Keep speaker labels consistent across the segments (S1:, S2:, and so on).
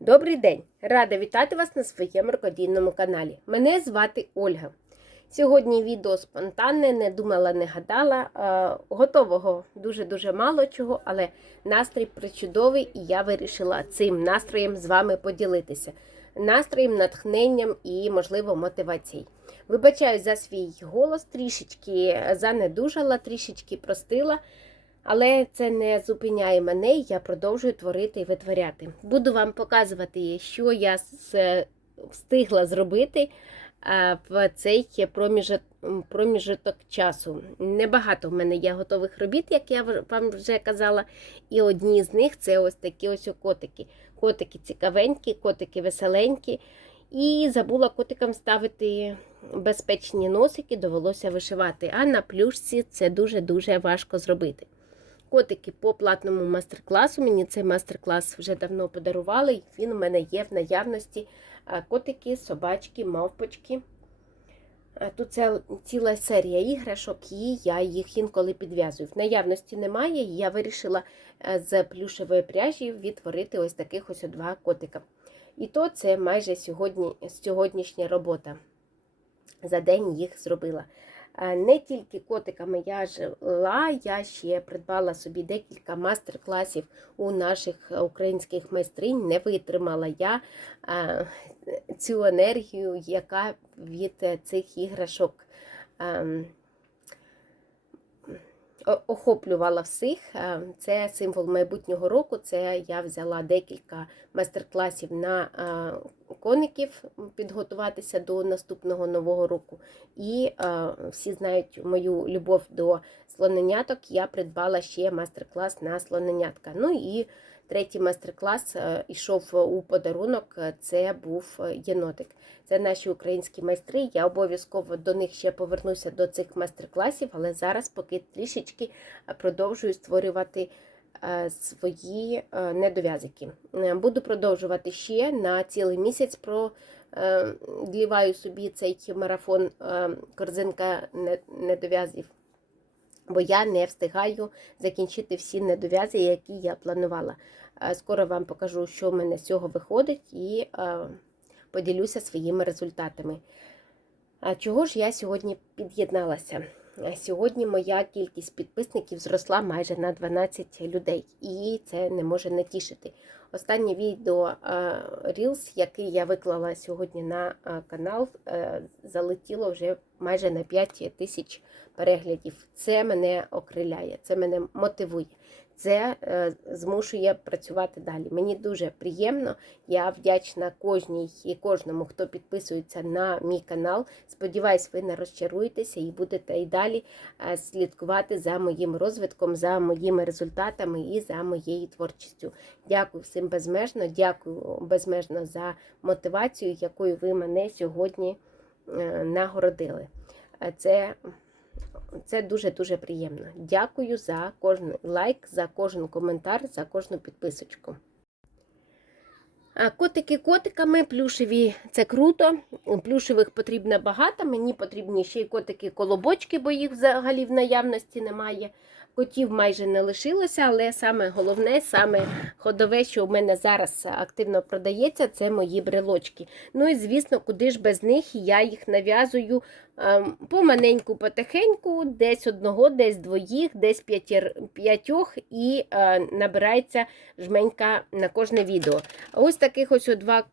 S1: Добрий день! Рада вітати вас на своєму рукодільному каналі. Мене звати Ольга. Сьогодні відео спонтанне, не думала, не гадала. Е, Готового дуже-дуже мало чого, але настрій причудовий, і я вирішила цим настроєм з вами поділитися. Настроєм, натхненням і, можливо, мотивацією. Вибачаю за свій голос, трішечки занедужала, трішечки простила. Але це не зупиняє мене, я продовжую творити і витворяти. Буду вам показувати, що я встигла зробити е, в цей проміжок часу. Небагато в мене є готових робіт, як я вам вже казала. І одні з них це ось такі ось котики. Котики цікавенькі, котики веселенькі. І забула котикам ставити безпечні носики, довелося вишивати. А на плюшці це дуже-дуже важко зробити. Котики по платному мастер-класу. Мені цей мастер-клас вже давно подарували. Він у мене є в наявності. Котики, собачки, мавпочки. Тут ціла серія іграшок, і я їх інколи підв'язую. В наявності немає, і я вирішила е, з плюшевої пряжі відтворити ось таких ось два котика. І то це майже сьогодні, сьогоднішня робота. За день їх зробила. Не тільки котиками я жила, я ще придбала собі декілька мастер-класів у наших українських майстринь. Не витримала я цю енергію, яка від е, цих іграшок ем, охоплювала всіх. Е, Це символ майбутнього року. Це я взяла декілька майстер-класів на е, коників підготуватися до наступного нового року. І е, всі знають мою любов до слоненяток. Я придбала ще майстер-клас на слоненятка. Ну і третій мастер-клас е, ішов у подарунок. е, Це був е, єнотик. Це наші українські майстри. Я обов'язково до них ще повернуся до цих мастер-класів, але зараз поки трішечки е, продовжую створювати е, свої е, недов'язики. Е, Буду продовжувати ще на цілий місяць про е, дліваю собі цей марафон е, корзинка недов'язів. Бо я не встигаю закінчити всі недов'язи, які я планувала. Е, Скоро вам покажу, що в мене з цього виходить, і е, поділюся своїми результатами. А чого ж я сьогодні під'єдналася? Е, Сьогодні моя кількість підписників зросла майже на 12 людей, і це не може не тішити. Останнє відео е, Reels, яке я виклала сьогодні на е, канал, залетіло вже майже на 5 тисяч переглядів. Це мене окриляє, це мене мотивує. Це е, змушує працювати далі. Мені дуже приємно. Я вдячна кожній і кожному, хто підписується на мій канал. Сподіваюсь, ви не розчаруєтеся і будете і далі е, слідкувати за моїм розвитком, за моїми результатами і за моєю творчістю. Дякую всім безмежно, дякую безмежно за мотивацію, якою ви мене сьогодні е, нагородили. Це це дуже-дуже приємно. Дякую за кожен лайк, за кожен коментар, за кожну підписочку. Котики котиками, плюшеві це круто. Плюшевих потрібно багато. Мені потрібні ще й котики колобочки, бо їх взагалі в наявності немає. Котів майже не лишилося, але саме головне, саме ходове, що в мене зараз активно продається, це мої брелочки. Ну і звісно, куди ж без них я їх нав'язую ем, помаленьку, потихеньку, десь одного, десь двоїх, десь п'ятьох, і е, набирається жменька на кожне відео. Ось таких ось два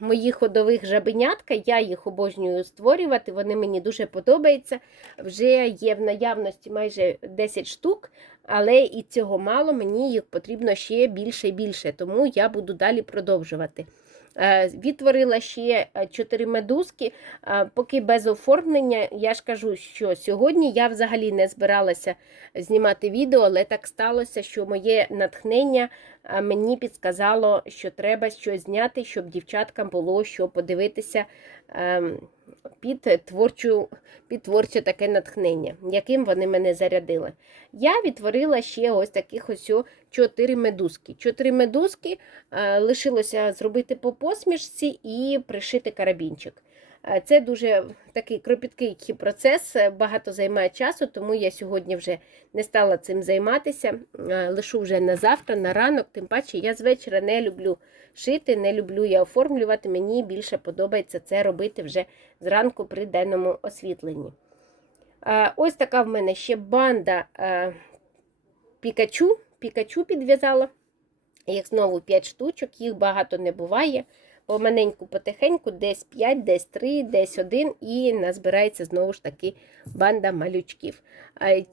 S1: моїх ходових жабенятка, я їх обожнюю створювати, вони мені дуже подобаються. Вже є в наявності майже 10 штук, але і цього мало, мені їх потрібно ще більше і більше, тому я буду далі продовжувати. Е, Відтворила ще 4 медузки, е, поки без оформлення. Я ж кажу, що сьогодні я взагалі не збиралася знімати відео, але так сталося, що моє натхнення е, мені підсказало, що треба щось зняти, щоб дівчаткам було що подивитися ем, під творчу, під творче таке натхнення, яким вони мене зарядили. Я відтворила ще ось таких ось чотири медузки. Чотири медузки е, лишилося зробити по посмішці і пришити карабінчик. Е, Це дуже такий кропіткий процес, е, багато займає часу, тому я сьогодні вже не стала цим займатися. Лишу вже на завтра, на ранок, тим паче я з вечора не люблю шити, не люблю я оформлювати. Мені більше подобається це робити вже зранку при денному освітленні. Ось така в мене ще банда пікачу. Пікачу підв'язала. Їх знову 5 штучок, їх багато не буває. Поманеньку, потихеньку, десь 5, десь 3, десь 1, і назбирається знову ж таки банда малючків.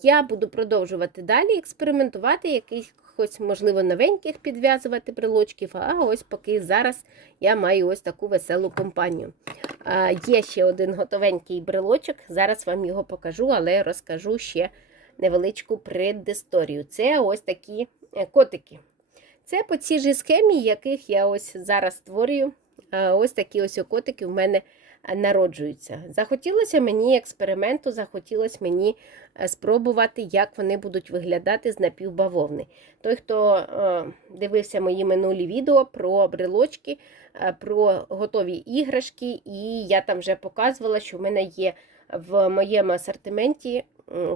S1: Я буду продовжувати далі експериментувати, якихось, можливо, новеньких підв'язувати брелочків. А ось поки зараз я маю ось таку веселу компанію. Є ще один готовенький брелочок. Зараз вам його покажу, але розкажу ще невеличку предісторію. Це ось такі е, котики. Це по цій же схемі, яких я ось зараз створюю. Ось такі ось котики в мене народжуються. Захотілося мені експерименту, захотілося мені е, спробувати, як вони будуть виглядати з напівбавовни. Той, хто е, дивився мої минулі відео про брелочки, про готові іграшки, і я там вже показувала, що в мене є в моєму асортименті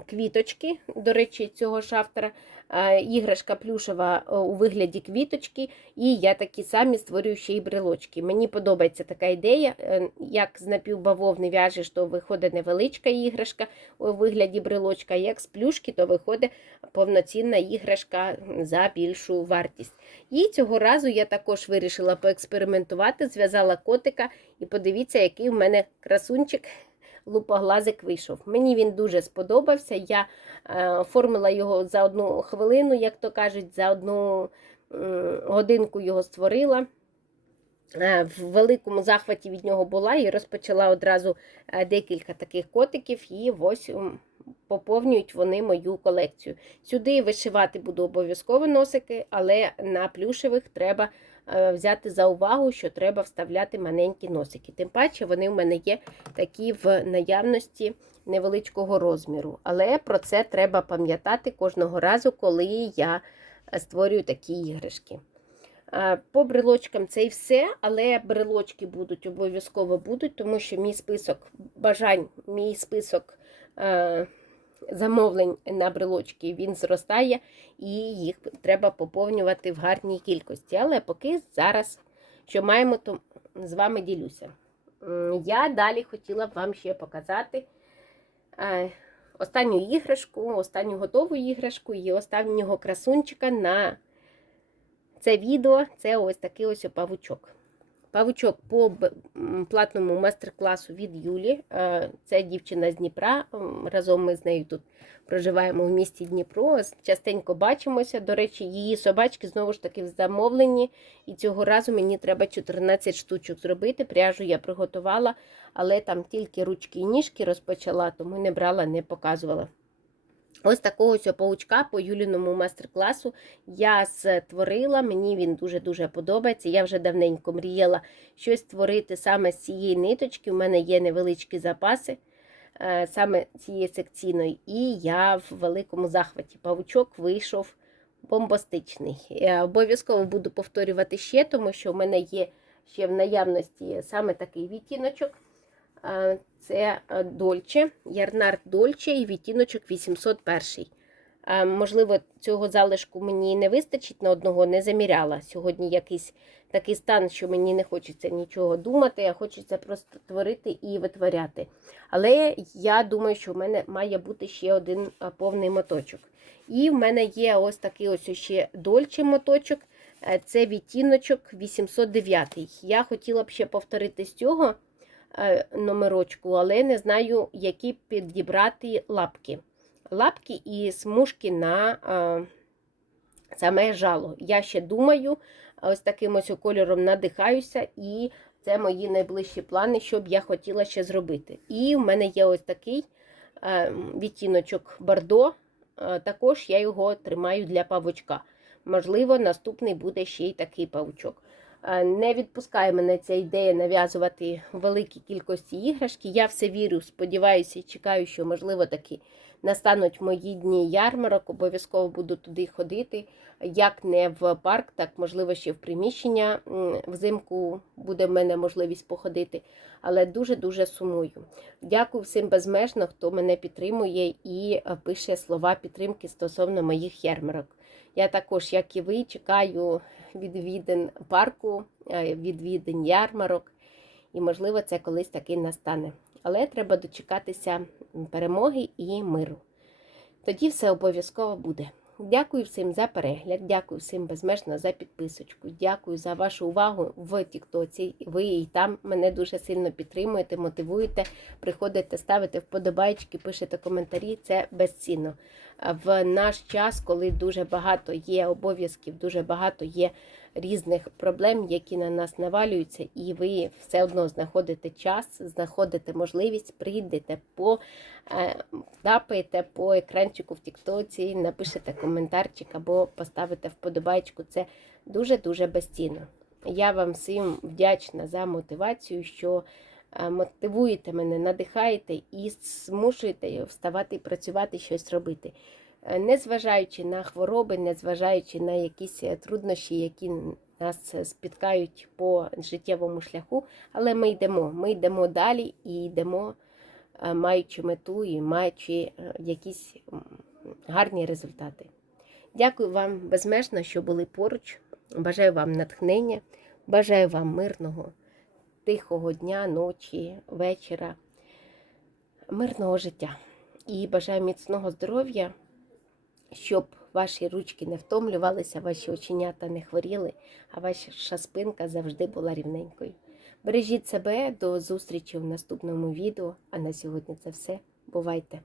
S1: квіточки, до речі, цього ж автора. Е, Іграшка плюшева е, у вигляді квіточки, і я такі самі створюю ще й брелочки. Мені подобається така ідея. е, Як з напівбавовни в'яжеш, то виходить невеличка іграшка у вигляді брелочка, як з плюшки, то виходить повноцінна іграшка за більшу вартість. І цього разу я також вирішила поекспериментувати, зв'язала котика, і подивіться, який в мене красунчик. Лупоглазик вийшов. Мені він дуже сподобався. Я е, оформила його за одну хвилину, як то кажуть, за одну годинку його створила. Е, В великому захваті від нього була і розпочала одразу е, декілька таких котиків, і ось поповнюють вони мою колекцію. Сюди вишивати буду обов'язково носики, але на плюшевих треба е, взяти за увагу, що треба вставляти маленькі носики. Тим паче вони в мене є такі в наявності невеличкого розміру. Але про це треба пам'ятати кожного разу, коли я створюю такі іграшки. Е, По брелочкам це і все, але брелочки будуть обов'язково будуть, тому що мій список бажань, мій список замовлень на брелочки він зростає і їх треба поповнювати в гарній кількості. Але поки зараз, що маємо, то з вами ділюся. Я далі хотіла б вам ще показати е, останню іграшку, останню готову іграшку і останнього красунчика на це відео це ось такий ось павучок. Павучок по платному майстер-класу від Юлі. Е, Це дівчина з Дніпра. Разом ми з нею тут проживаємо в місті Дніпро. Частенько бачимося. До речі, її собачки знову ж таки в замовленні. І цього разу мені треба 14 штучок зробити. Пряжу я приготувала, але там тільки ручки і ніжки розпочала, тому не брала, не показувала. Ось такого ось паучка по Юліному майстер-класу я створила. Мені він дуже-дуже подобається. Я вже давненько мріяла щось створити саме з цієї ниточки. У мене є невеличкі запаси е, саме цієї секційної, і я в великому захваті. Павучок вийшов бомбастичний. Я обов'язково буду повторювати ще, тому що в мене є ще в наявності саме такий відтіночок. Це е, Дольче, Ярнард Дольче і відтіночок 801. Е, Можливо, цього залишку мені не вистачить на одного, не заміряла. Сьогодні якийсь такий стан, що мені не хочеться нічого думати, а хочеться просто творити і витворяти. Але я думаю, що в мене має бути ще один е, повний моточок. І в мене є ось такий ось ще Дольче моточок. Е, Це відтіночок 809. Я хотіла б ще повторити з цього номерочку, але не знаю, які підібрати лапки. Лапки і смужки на е, саме жало. Я ще думаю, ось таким ось кольором надихаюся, і це мої найближчі плани, що б я хотіла ще зробити. І в мене є ось такий е, відтіночок бордо. Е, також я його тримаю для павучка. Можливо, наступний буде ще й такий павучок. Е, Не відпускає мене ця ідея нав'язувати великі кількості іграшки. Я все вірю, сподіваюся і чекаю, що можливо таки настануть мої дні ярмарок. Обов'язково буду туди ходити. Як не в парк, так можливо ще в приміщення. Взимку буде в мене можливість походити, але дуже-дуже сумую. Дякую всім безмежно, хто мене підтримує і е, пише слова підтримки стосовно моїх ярмарок. Я також, як і ви, чекаю відвідин парку, е, відвідин ярмарок, і, можливо, це колись таки настане. Але треба дочекатися перемоги і миру. Тоді все обов'язково буде. Дякую всім за перегляд, дякую всім безмежно за підписочку. Дякую за вашу увагу в Тіктоці. Ви і там мене дуже сильно підтримуєте, мотивуєте, приходите, ставите вподобайки, пишете коментарі. Це безцінно. В наш час, коли дуже багато є обов'язків, дуже багато є різних проблем, які на нас навалюються, і ви все одно знаходите час, знаходите можливість, прийдете по е, по екранчику в Тіктоці, напишете коментарчик або поставите вподобайку. Це дуже-дуже безцінно. Я вам всім вдячна за мотивацію, що е, мотивуєте мене, надихаєте і змушуєте вставати і працювати, щось робити. Е, Незважаючи на хвороби, незважаючи на якісь е, труднощі, які нас е, спіткають по життєвому шляху, але ми йдемо. Ми йдемо далі і йдемо, маючи мету і маючи якісь гарні результати. Дякую вам безмежно, що були поруч. Бажаю вам натхнення, бажаю вам мирного, тихого дня, ночі, вечора, мирного життя. І бажаю міцного здоров'я, щоб ваші ручки не втомлювалися, ваші оченята не хворіли, а ваша спинка завжди була рівненькою. Бережіть себе, до зустрічі в наступному відео. А на сьогодні це все. Бувайте!